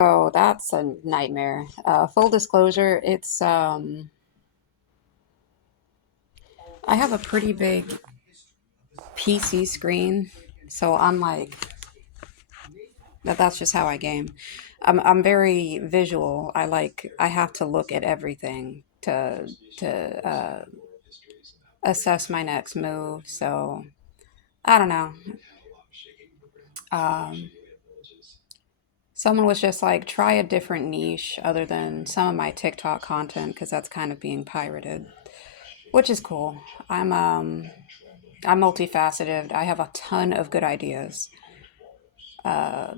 Oh, that's a nightmare. Full disclosure, I have a pretty big PC screen, so I'm like that's just how I game. I'm very visual. I have to look at everything to assess my next move. So I don't know. Um, Someone was just like, try a different niche other than some of my TikTok content because that's kind of being pirated, which is cool. I'm multifaceted. I have a ton of good ideas. Uh,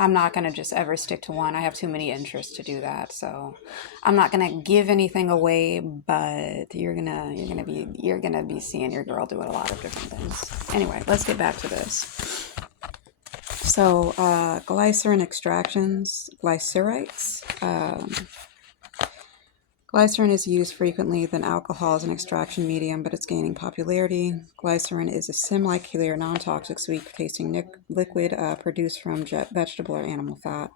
I'm not gonna just ever stick to one. I have too many interests to do that. So I'm not gonna give anything away, but you're gonna be seeing your girl do a lot of different things. Anyway, let's get back to this. So glycerin extractions, glycerites. Glycerin is used frequently than alcohol as an extraction medium, but it's gaining popularity. Glycerin is a semi-clear, non-toxic, sweet-tasting liquid produced from vegetable or animal fat.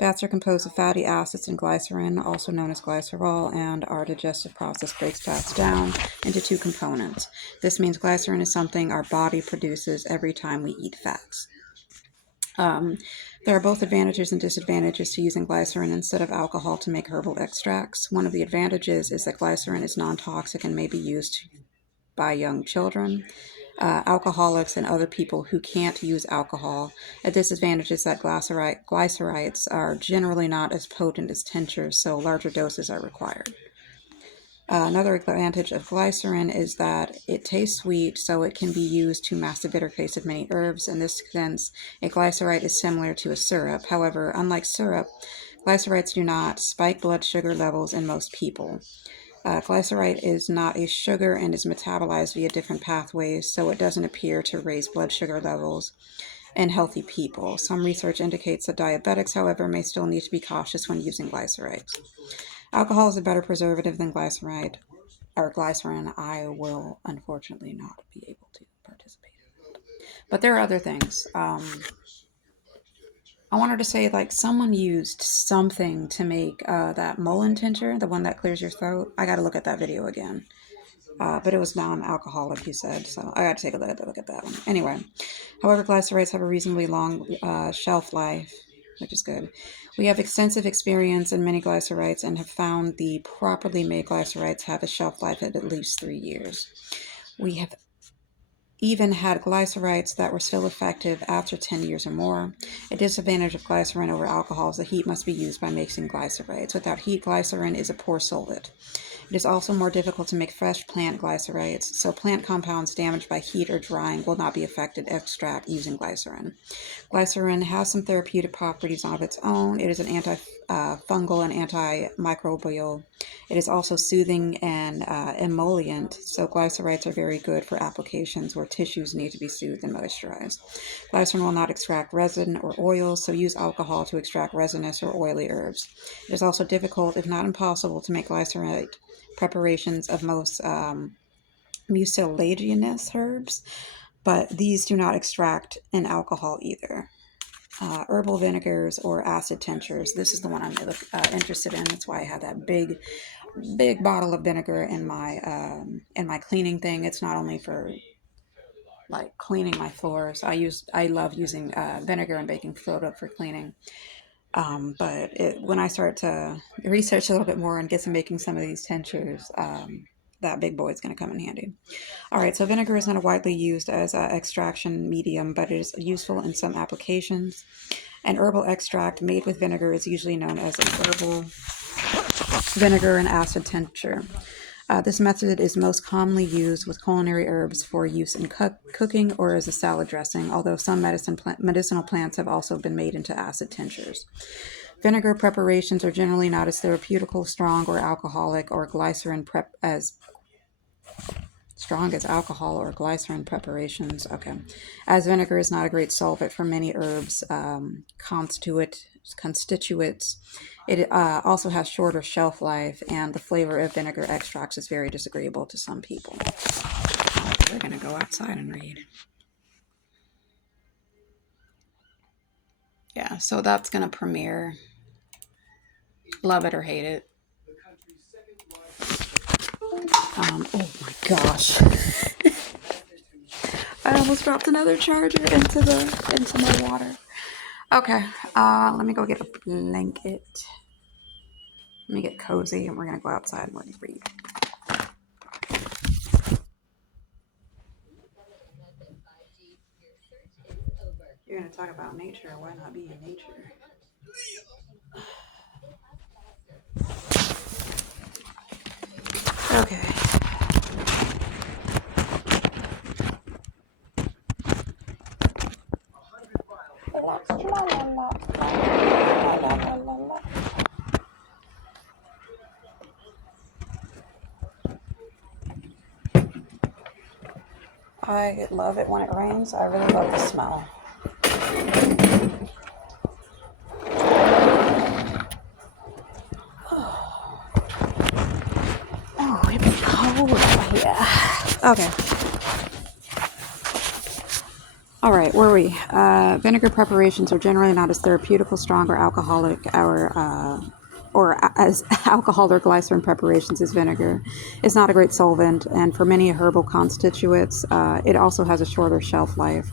Fats are composed of fatty acids and glycerin, also known as glycerol, and our digestive process breaks fats down into two components. This means glycerin is something our body produces every time we eat fats. Um, there are both advantages and disadvantages to using glycerin instead of alcohol to make herbal extracts. One of the advantages is that glycerin is non toxic and may be used by young children, alcoholics, and other people who can't use alcohol. A disadvantage is that glycerites are generally not as potent as tinctures, so larger doses are required. Another advantage of glycerin is that it tastes sweet, so it can be used to mask the bitter taste of many herbs. In this sense, a glycerite is similar to a syrup. However, unlike syrup, glycerites do not spike blood sugar levels in most people. Glycerite is not a sugar and is metabolized via different pathways, so it doesn't appear to raise blood sugar levels in healthy people. Some research indicates that diabetics, however, may still need to be cautious when using glycerite. Alcohol is a better preservative than glycerite or glycerin. I will unfortunately not be able to participate. But there are other things. I wanted to say, like, someone used something to make that Mullen tincture, the one that clears your throat. I got to look at that video again. But it was non-alcoholic, you said, so I got to take a look at that one. Anyway, however, glycerites have a reasonably long shelf life, which is good. We have extensive experience in many glycerites and have found the properly made glycerites have a shelf life of at least 3 years. We have even had glycerites that were still effective after 10 years or more. A disadvantage of glycerin over alcohol is the heat must be used by mixing glycerites. Without heat, glycerin is a poor solvent. It is also more difficult to make fresh plant glycerites, so plant compounds damaged by heat or drying will not be effective extract using glycerin. Glycerin has some therapeutic properties of its own. It is an antifungal and antimicrobial. It is also soothing and emollient, so glycerites are very good for applications where tissues need to be soothed and moisturized. Glycerin will not extract resin or oils, so use alcohol to extract resinous or oily herbs. It is also difficult, if not impossible, to make glycerite preparations of most mucilaginous herbs, but these do not extract in alcohol either. Herbal vinegars or acid tinctures. This is the one I'm interested in. That's why I have that big bottle of vinegar in my cleaning thing. It's not only for like cleaning my floors. I love using vinegar and baking soda for cleaning. When I start to research a little bit more and get to making some of these tinctures, that big boy is going to come in handy. All right, so vinegar is not widely used as an extraction medium, but it is useful in some applications. An herbal extract made with vinegar is usually known as an herbal vinegar and acid tincture. This method is most commonly used with culinary herbs for use in cooking or as a salad dressing, although some medicinal plants have also been made into acid tinctures. Vinegar preparations are generally not as therapeutical, strong, or alcoholic, or glycerin prep as strong as alcohol or glycerin preparations. Okay, as vinegar is not a great solvent for many herbs, constituents. It also has shorter shelf life, and the flavor of vinegar extracts is very disagreeable to some people. We're gonna go outside and read. Yeah, so that's going to premiere. Love it or hate it. Oh my gosh. I almost dropped another charger into my water. Okay, let me go get a blanket. Let me get cozy and we're gonna go outside and we're gonna read. You're gonna talk about nature, why not be in nature? Okay. I love it when it rains. I really love the smell. Oh, it's cold over here. Okay. All right, where are we? Vinegar preparations are generally not as therapeutical, strong, or alcoholic, or as alcohol or glycerin preparations as vinegar. It's not a great solvent, and for many herbal constituents, it also has a shorter shelf life.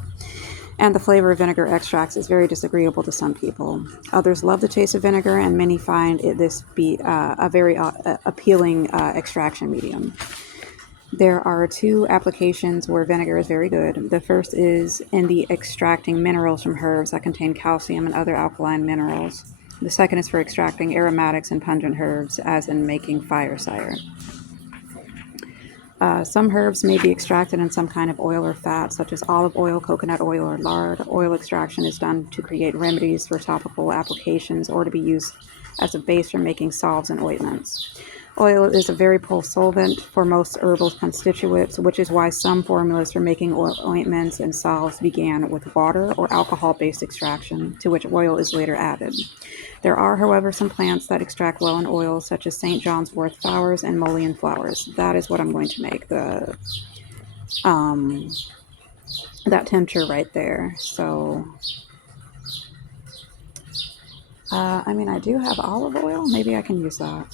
And the flavor of vinegar extracts is very disagreeable to some people. Others love the taste of vinegar, and many find this be a very appealing extraction medium. There are two applications where vinegar is very good. The first is in the extracting minerals from herbs that contain calcium and other alkaline minerals. The second is for extracting aromatics and pungent herbs, as in making fire cider. Some herbs may be extracted in some kind of oil or fat, such as olive oil, coconut oil, or lard. Oil extraction is done to create remedies for topical applications or to be used as a base for making salves and ointments. Oil is a very poor solvent for most herbal constituents, which is why some formulas for making ointments and salves began with water or alcohol-based extraction, to which oil is later added. There are, however, some plants that extract well in oil, such as St. John's wort flowers and mullein flowers. That is what I'm going to make, that tincture right there. So, I mean, I do have olive oil. Maybe I can use that.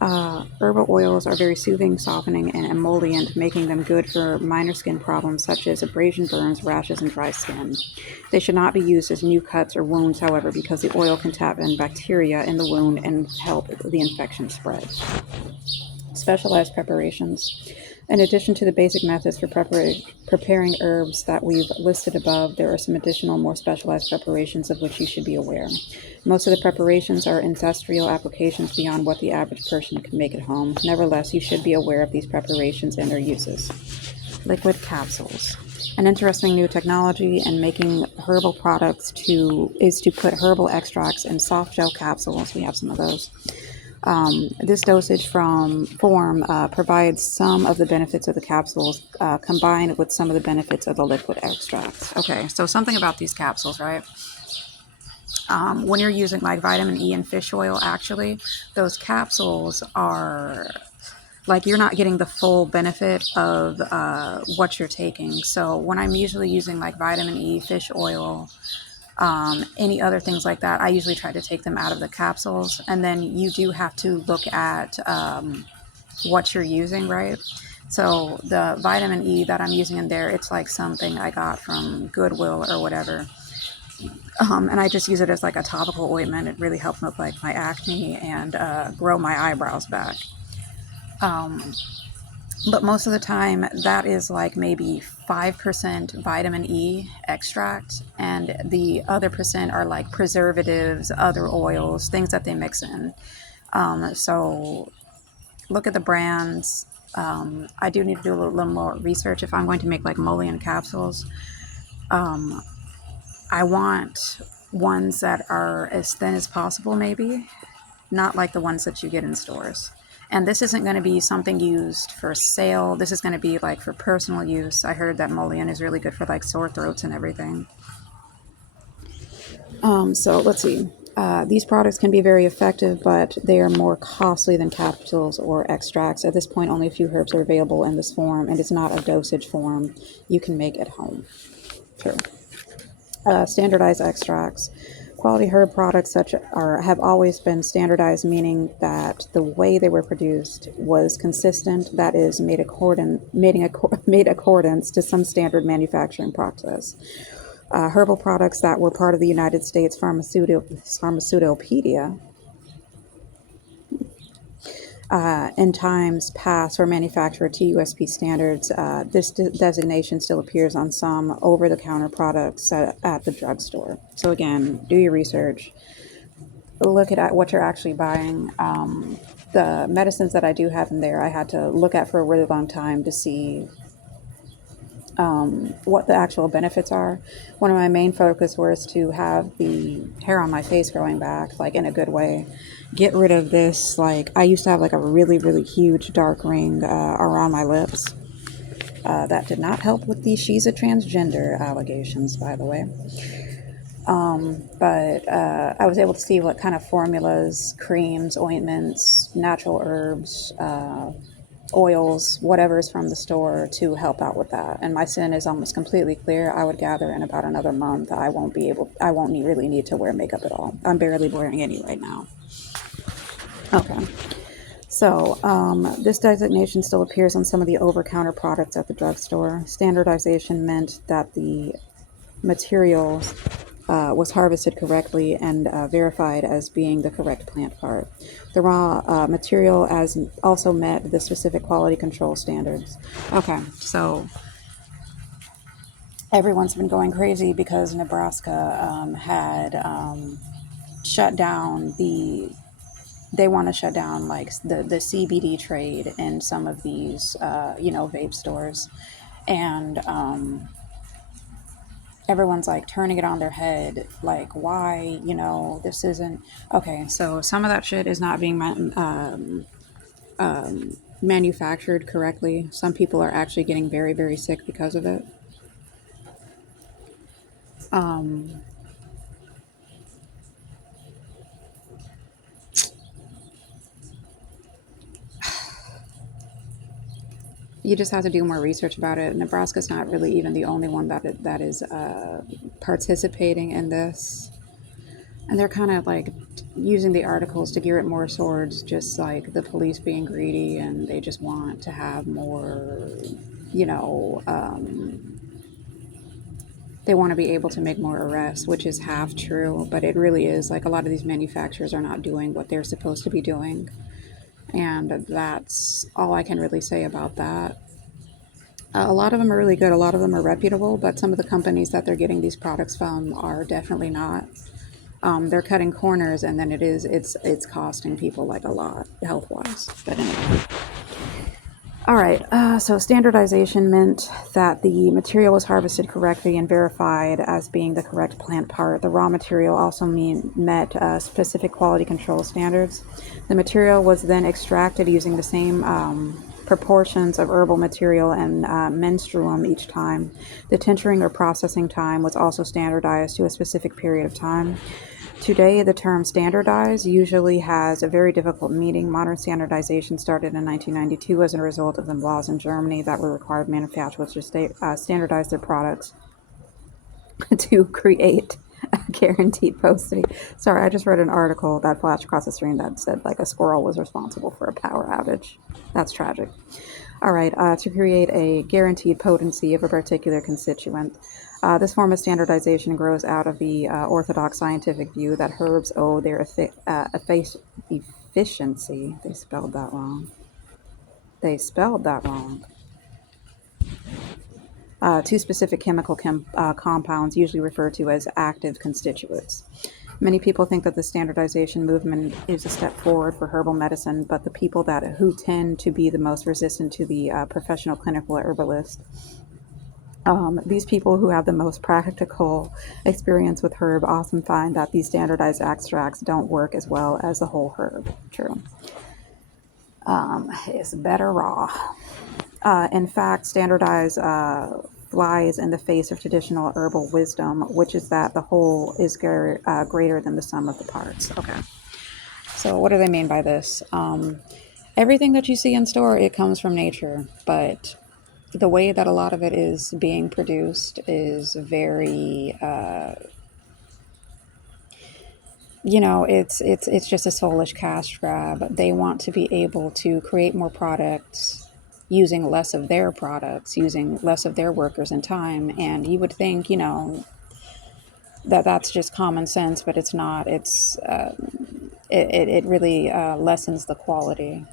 Herbal oils are very soothing, softening, and emollient, making them good for minor skin problems such as abrasion, burns, rashes, and dry skin. They should not be used as new cuts or wounds, however, because the oil can tap in bacteria in the wound and help the infection spread. Specialized preparations. In addition to the basic methods for preparing herbs that we've listed above, there are some additional, more specialized preparations of which you should be aware. Most of the preparations are industrial applications beyond what the average person can make at home. Nevertheless, you should be aware of these preparations and their uses. Liquid capsules. An interesting new technology in making herbal products is to put herbal extracts in soft gel capsules. We have some of those. This dosage form provides some of the benefits of the capsules combined with some of the benefits of the liquid extracts. Okay, so something about these capsules, right? When you're using like vitamin E and fish oil, actually, those capsules are like you're not getting the full benefit of what you're taking. So when I'm usually using like vitamin E, fish oil, any other things like that, I usually try to take them out of the capsules. And then you do have to look at what you're using, right? So the vitamin E that I'm using in there, it's like something I got from Goodwill or whatever. And I just use it as like a topical ointment. It really helps with like my acne and grow my eyebrows back. But most of the time that is like maybe 5% vitamin E extract, and the other percent are like preservatives, other oils, things that they mix in. So look at the brands. I do need to do a little more research if I'm going to make like mullein capsules. I want ones that are as thin as possible, maybe, not like the ones that you get in stores. And this isn't going to be something used for sale. This is going to be like for personal use. I heard that mullein is really good for like sore throats and everything. So let's see. These products can be very effective, but they are more costly than capsules or extracts. At this point, only a few herbs are available in this form, and it's not a dosage form you can make at home. Sure. Standardized extracts. Quality herb products such are have always been standardized, meaning that the way they were produced was consistent. That is, made accordance to some standard manufacturing process. Herbal products that were part of the United States Pharmaceuticopedia in times past were manufactured to USP standards. This designation still appears on some over-the-counter products at the drugstore. So again, do your research. Look at what you're actually buying. The medicines that I do have in there, I had to look at for a really long time to see what the actual benefits are. One of my main focus was to have the hair on my face growing back, like in a good way. Get rid of this, like, I used to have like a really, really huge dark ring around my lips. That did not help with the she's a transgender allegations, by the way. But I was able to see what kind of formulas, creams, ointments, natural herbs, oils, whatever's from the store to help out with that. And my skin is almost completely clear. I would gather in about another month, I won't really need to wear makeup at all. I'm barely wearing any right now. Okay. So, this designation still appears on some of the over-counter products at the drugstore. Standardization meant that the materials was harvested correctly and verified as being the correct plant part. The raw material as also met the specific quality control standards. Okay, so everyone's been going crazy because Nebraska had shut down they want to shut down like the CBD trade in some of these vape stores, and everyone's like turning it on their head, like, why, this isn't okay. So some of that shit is not being manufactured correctly. Some people are actually getting very, very sick because of it. You just have to do more research about it. Nebraska's not really even the only one that is participating in this. And they're kind of like using the articles to gear it more towards just like the police being greedy and they just want to have more, they want to be able to make more arrests, which is half true, but it really is like a lot of these manufacturers are not doing what they're supposed to be doing. And that's all I can really say about that. A lot of them are really good. A lot of them are reputable, but some of the companies that they're getting these products from are definitely not. They're cutting corners, and then it's costing people like a lot health wise. But anyway, all right. So standardization meant that the material was harvested correctly and verified as being the correct plant part. The raw material also met specific quality control standards. The material was then extracted using the same proportions of herbal material and menstruum each time. The tincturing or processing time was also standardized to a specific period of time. Today, the term standardized usually has a very difficult meaning. Modern standardization started in 1992 as a result of the laws in Germany that were required manufacturers to standardize their products to create a guaranteed posting. Sorry, I just read an article that flashed across the screen that said like a squirrel was responsible for a power outage. That's tragic. All right, to create a guaranteed potency of a particular constituent. This form of standardization grows out of the orthodox scientific view that herbs owe their efficiency. They spelled that wrong. To specific chemical compounds, usually referred to as active constituents. Many people think that the standardization movement is a step forward for herbal medicine, but the people who tend to be the most resistant to the professional clinical herbalist, these people who have the most practical experience with herb often find that these standardized extracts don't work as well as the whole herb. True. It's better raw. In fact, standardized flies in the face of traditional herbal wisdom, which is that the whole is greater than the sum of the parts. Okay. So what do they mean by this? Everything that you see in store, it comes from nature, but the way that a lot of it is being produced is very it's just a soulish cash grab. They want to be able to create more products using less of their products, using less of their workers and time. And you would think, that that's just common sense, but it's not. It really lessens the quality.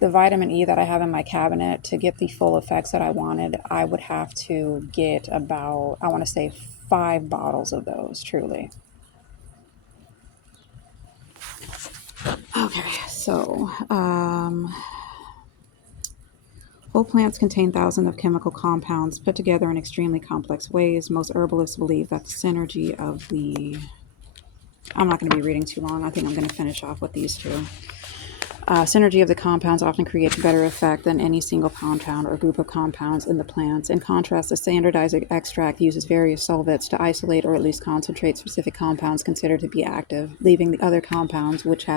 The vitamin E that I have in my cabinet, to get the full effects that I wanted, I would have to get about, I want to say, 5 bottles of those, truly. Okay, so whole plants contain thousands of chemical compounds put together in extremely complex ways. Most herbalists believe that the synergy of the... I'm not going to be reading too long. I think I'm going to finish off with these two. Synergy of the compounds often creates better effect than any single compound or group of compounds in the plants. In contrast, the standardized extract uses various solvents to isolate or at least concentrate specific compounds considered to be active, leaving the other compounds which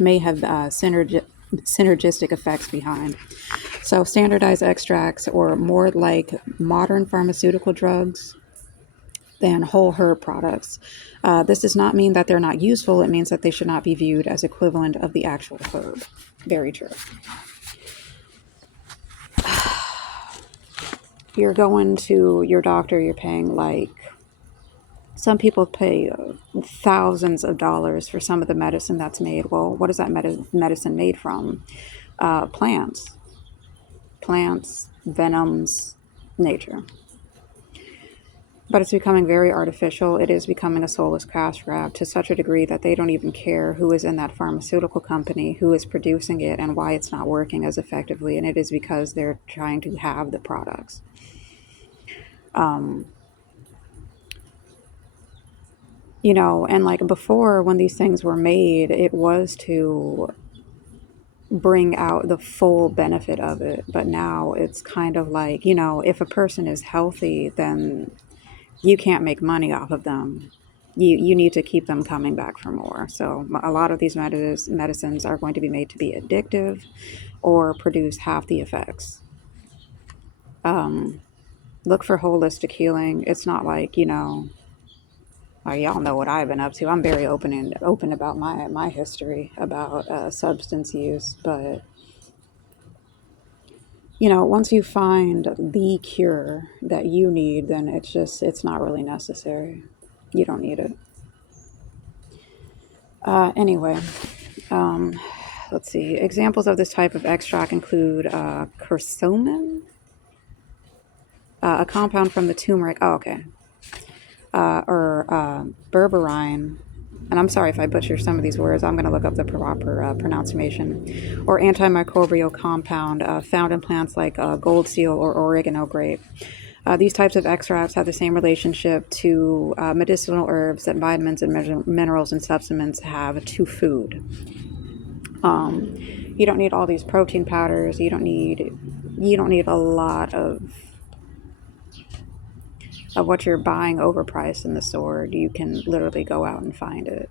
may have synergistic effects behind. So standardized extracts are more like modern pharmaceutical drugs than whole herb products. This does not mean that they're not useful. It means that they should not be viewed as equivalent of the actual herb. Very true. You're going to your doctor, you're paying some people pay thousands of dollars for some of the medicine that's made. Well, what is that medicine made from? Plants, venoms, nature. But it's becoming very artificial. It is becoming a soulless cash grab to such a degree that they don't even care who is in that pharmaceutical company, who is producing it, and why it's not working as effectively. And it is because they're trying to have the products. And before, when these things were made, it was to bring out the full benefit of it. But now it's kind of like, if a person is healthy, then you can't make money off of them. You need to keep them coming back for more. So a lot of these medicines are going to be made to be addictive or produce half the effects. Look for holistic healing. It's not like, y'all know what I've been up to. I'm very open about my history about substance use. But, once you find the cure that you need, then it's not really necessary. You don't need it. Anyway, let's see. Examples of this type of extract include curcumin, a compound from the turmeric. Oh, okay. Or berberine. And I'm sorry if I butcher some of these words. I'm going to look up the proper pronunciation. Or antimicrobial compound found in plants like gold seal or oregano grape. These types of extracts have the same relationship to medicinal herbs that vitamins and minerals and supplements have to food. You don't need all these protein powders. You don't need a lot of what you're buying overpriced in the store. You can literally go out and find it.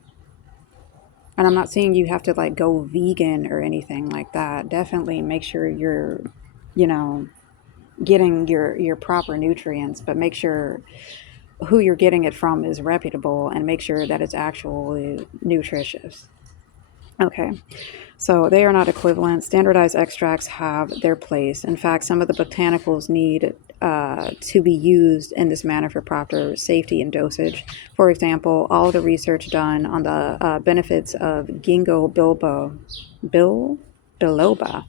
And I'm not saying you have to go vegan or anything like that. Definitely make sure you're, getting your proper nutrients, but make sure who you're getting it from is reputable and make sure that it's actually nutritious. Okay, so they are not equivalent. Standardized extracts have their place. In fact, some of the botanicals need to be used in this manner for proper safety and dosage. For example, all of the research done on the benefits of ginkgo biloba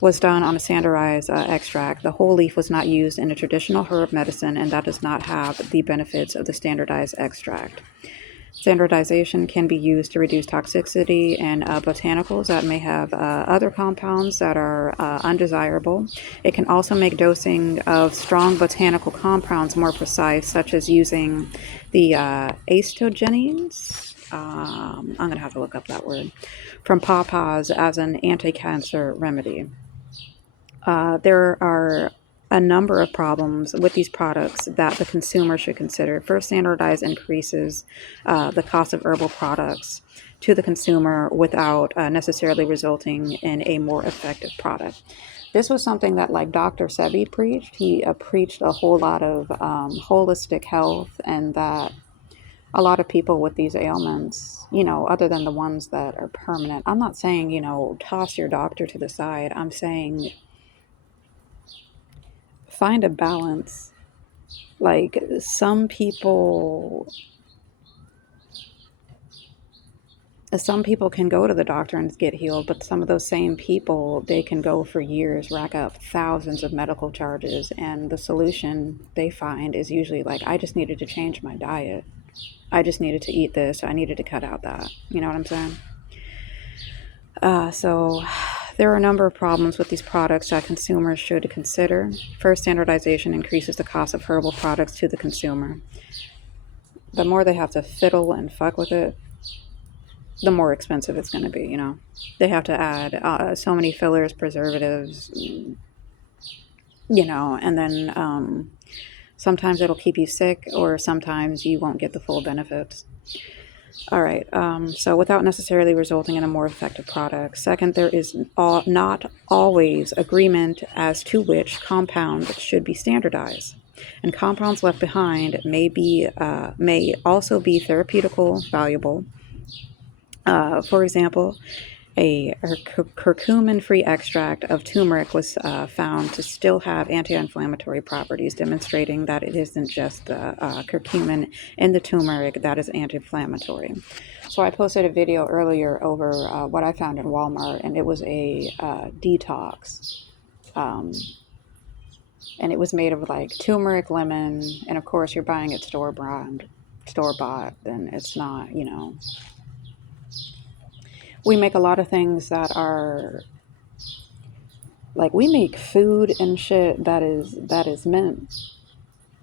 was done on a standardized extract. The whole leaf was not used in a traditional herb medicine, and that does not have the benefits of the standardized extract. Standardization can be used to reduce toxicity in botanicals that may have other compounds that are undesirable. It can also make dosing of strong botanical compounds more precise, such as using the acetogenins. I'm going to have to look up that word. From pawpaws as an anti-cancer remedy. There are a number of problems with these products that the consumer should consider. First, standardized increases the cost of herbal products to the consumer without necessarily resulting in a more effective product. This was something that Dr. Sebi preached. He preached a whole lot of holistic health, and that a lot of people with these ailments, other than the ones that are permanent. I'm not saying, toss your doctor to the side. I'm saying find a balance. Like some people can go to the doctor and get healed, but some of those same people, they can go for years, rack up thousands of medical charges, and the solution they find is usually like, I just needed to change my diet. I just needed to eat this. I needed to cut out that. You know what I'm saying? So there are a number of problems with these products that consumers should consider. First, standardization increases the cost of herbal products to the consumer. The more they have to fiddle and fuck with it, the more expensive it's going to be, They have to add so many fillers, preservatives, and then sometimes it'll keep you sick, or sometimes you won't get the full benefits. All right, so without necessarily resulting in a more effective product. Second, there is not always agreement as to which compound should be standardized. And compounds left behind may also be therapeutically valuable. For example, a curcumin-free extract of turmeric was found to still have anti-inflammatory properties, demonstrating that it isn't just the curcumin in the turmeric that is anti-inflammatory. So I posted a video earlier over what I found in Walmart, and it was a detox. And it was made of like turmeric, lemon, and of course you're buying it store-bought, then it's not, we make a lot of things that are like, we make food and shit that is meant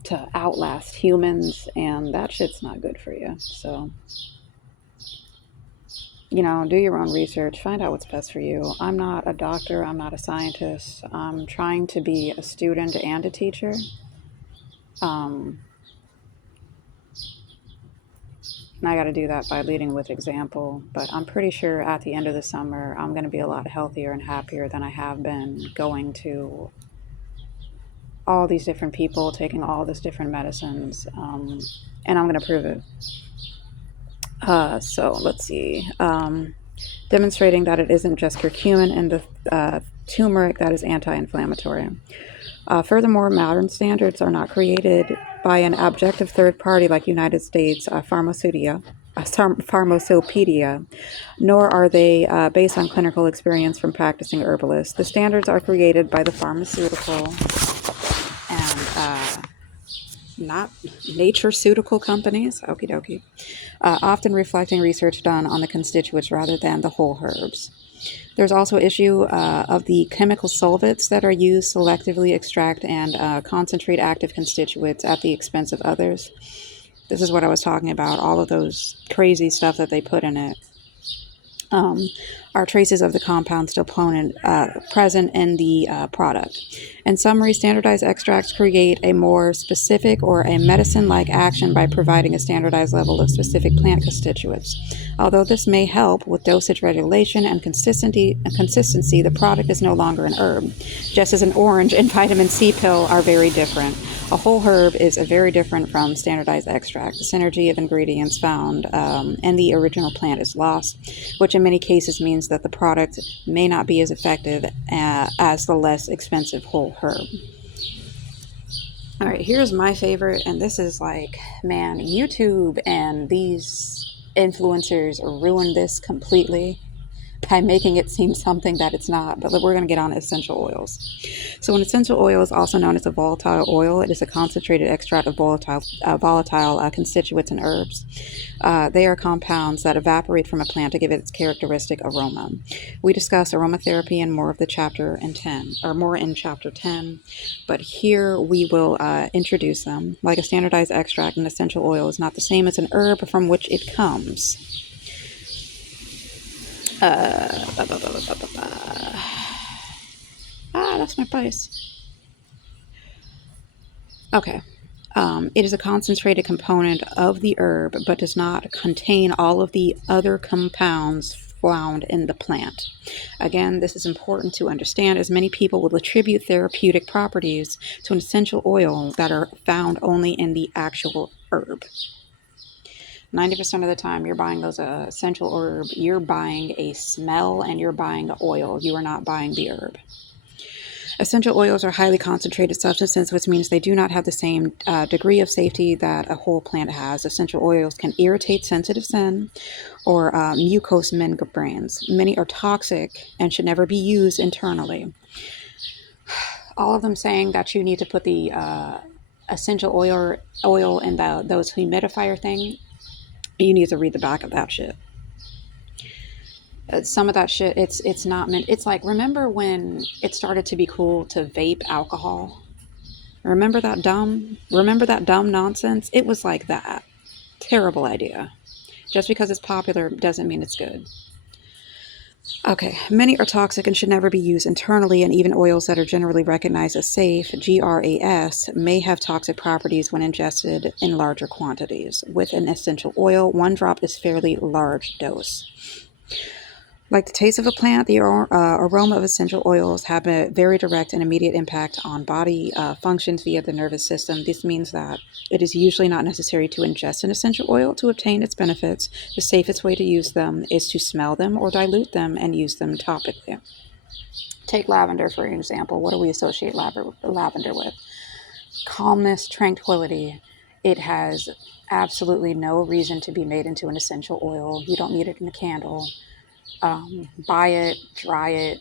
to outlast humans, and that shit's not good for you. So, do your own research, find out what's best for you. I'm not a doctor, I'm not a scientist. I'm trying to be a student and a teacher. And I got to do that by leading with example. But I'm pretty sure at the end of the summer, I'm going to be a lot healthier and happier than I have been going to all these different people, taking all these different medicines. And I'm going to prove it. So let's see. Demonstrating that it isn't just curcumin and the turmeric that is anti-inflammatory. Furthermore, modern standards are not created by an objective third party like United States Pharmacopeia, nor are they based on clinical experience from practicing herbalists. The standards are created by the pharmaceutical and not natureceutical companies, okie dokie, often reflecting research done on the constituents rather than the whole herbs. There's also issue of the chemical solvents that are used selectively extract and concentrate active constituents at the expense of others. This is what I was talking about, all of those crazy stuff that they put in it. Are traces of the compound still present in the product. In summary, standardized extracts create a more specific or a medicine-like action by providing a standardized level of specific plant constituents. Although this may help with dosage regulation and consistency, the product is no longer an herb, just as an orange and vitamin C pill are very different. A whole herb is very different from standardized extract. The synergy of ingredients found in the original plant is lost, which in many cases means that the product may not be as effective as the less expensive whole herb. All right, here's my favorite, and this is like, man, YouTube and these influencers ruined this completely by making it seem something that it's not. But we're going to get on essential oils. So an essential oil is also known as a volatile oil. It is a concentrated extract of volatile constituents and herbs. They are compounds that evaporate from a plant to give it its characteristic aroma. We discuss aromatherapy in more in chapter 10, but here we will introduce them. Like a standardized extract, an essential oil is not the same as an herb from which it comes. That's my price. Okay. It is a concentrated component of the herb, but does not contain all of the other compounds found in the plant. Again, this is important to understand, as many people will attribute therapeutic properties to an essential oil that are found only in the actual herb. 90% of the time you're buying those essential herb, you're buying a smell and you're buying oil. You are not buying the herb. Essential oils are highly concentrated substances, which means they do not have the same degree of safety that a whole plant has. Essential oils can irritate sensitive skin or mucous membranes. Many are toxic and should never be used internally. All of them saying that you need to put the essential oil in those humidifier thing. You need to read the back of that shit. Some of that shit, it's not meant. It's like, remember when it started to be cool to vape alcohol? Remember that dumb nonsense? It was like that. Terrible idea. Just because it's popular doesn't mean it's good. Okay, many are toxic and should never be used internally, and even oils that are generally recognized as safe, GRAS, may have toxic properties when ingested in larger quantities. With an essential oil, 1 drop is fairly large dose. Like the taste of a plant, the aroma of essential oils have a very direct and immediate impact on body functions via the nervous system. This means that it is usually not necessary to ingest an essential oil to obtain its benefits. The safest way to use them is to smell them or dilute them and use them topically. Take lavender, for example. What do we associate lavender with? Calmness, tranquility. It has absolutely no reason to be made into an essential oil. You don't need it in a candle. Buy it, dry it,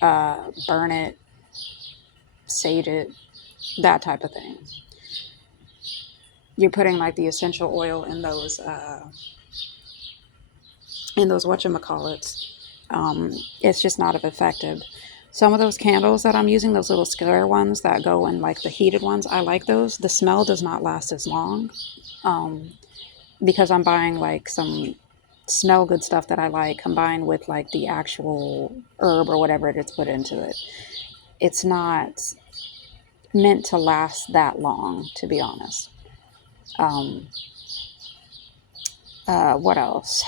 burn it, sage it, that type of thing. You're putting like the essential oil in those whatchamacallits. It's just not effective. Some of those candles that I'm using, those little square ones that go in like the heated ones, I like those. The smell does not last as long because I'm buying like some smell good stuff that I like combined with like the actual herb or whatever it is put into it. It's not meant to last that long, to be honest. What else?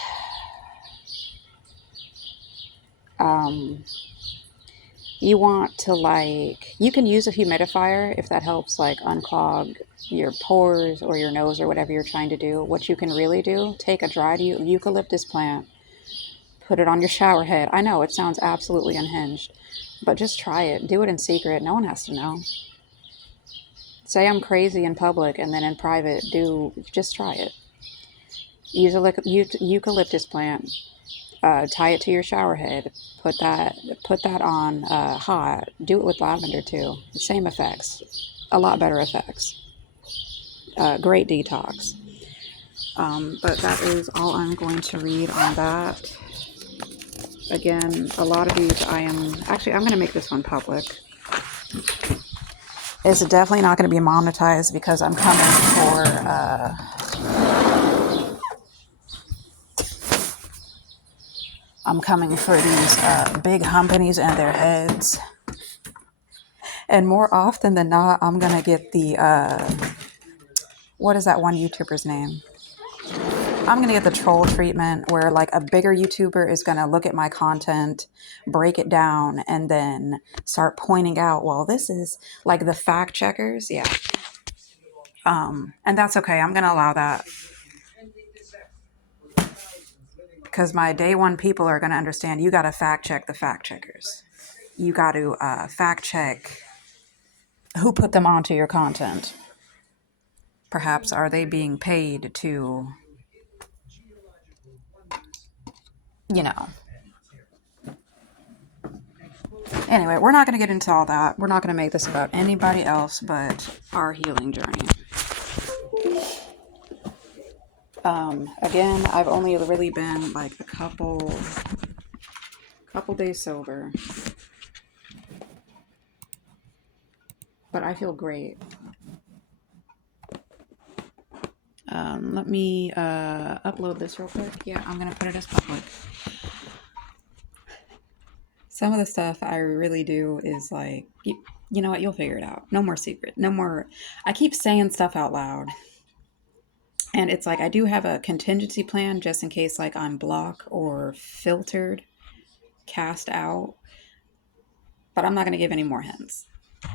You want to you can use a humidifier if that helps like unclog your pores or your nose or whatever you're trying to do. What you can really do, take a dried eucalyptus plant, put it on your shower head. I know it sounds absolutely unhinged, but just try it. Do it in secret. No one has to know. Say I'm crazy in public, and then in private, just try it. Use a eucalyptus plant. Tie it to your shower head. Put that on hot. Do it with lavender too. The same effects. A lot better effects. Great detox. But that is all I'm going to read on that. Again, a lot of these I'm going to make this one public. It's definitely not going to be monetized because I'm coming for these big companies and their heads. And more often than not, I'm going to get the, what is that one YouTuber's name? I'm going to get the troll treatment where like a bigger YouTuber is going to look at my content, break it down, and then start pointing out, well, this is like the fact checkers. Yeah. And that's okay. I'm going to allow that. Because my day one people are going to understand you got to fact check the fact checkers. You got to fact check who put them onto your content. Perhaps are they being paid to, Anyway, we're not going to get into all that. We're not going to make this about anybody else but our healing journey. Again, I've only really been like a couple days sober. But I feel great. Let me upload this real quick. Yeah, I'm going to put it as public. Some of the stuff I really do is like, you know what, you'll figure it out. No more secret. No more. I keep saying stuff out loud. And it's like I do have a contingency plan just in case like I'm blocked or filtered, cast out. But I'm not going to give any more hints.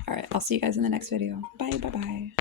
All right, I'll see you guys in the next video. Bye, bye-bye.